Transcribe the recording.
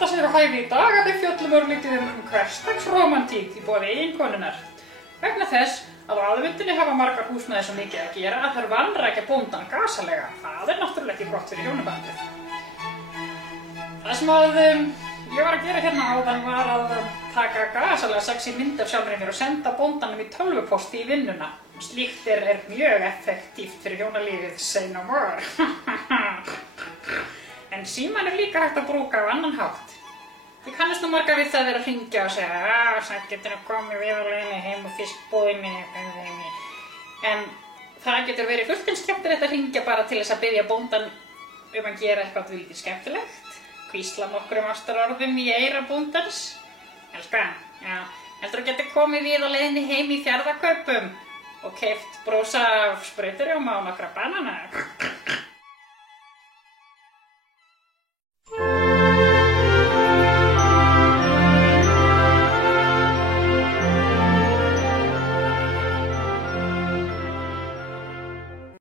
held að sé við hæfi í dag að við fjöllum örlítið hversdagsrómantík í boði eiginkonunnar. Vegna þess að á aðvendunni hafa margar húsnæði svo mikið að gera að þær vanrækja bóndann gasalega. Það náttúrulega ekki gott fyrir hjónabandið. Það sem ég var að gera hérna áðan var að taka gasalega sexy mynd af sjálfri mér og senda bóndanum í tölvupósti í vinnuna. Slíkt er mjög effektíft fyrir hjónalífið, say no more. En síman líka hægt að brúka á annan hátt. Ég kannast nú marga við það að hringja og segja sætt getur komið við á leiðinni heim og fiskbúðinni. En það getur verið fullt skemmtilegt að hringja bara til þess að biðja bóndann að gera eitthvað vildi skemmtilegt. Hvísla nokkrum ástarorðum í eyra bóndans. Elskan, já, heldur að getur komið við á leiðinni heim í Fjarðarkaupum og keypt brúsa af sprauturjóma og nokkra banana.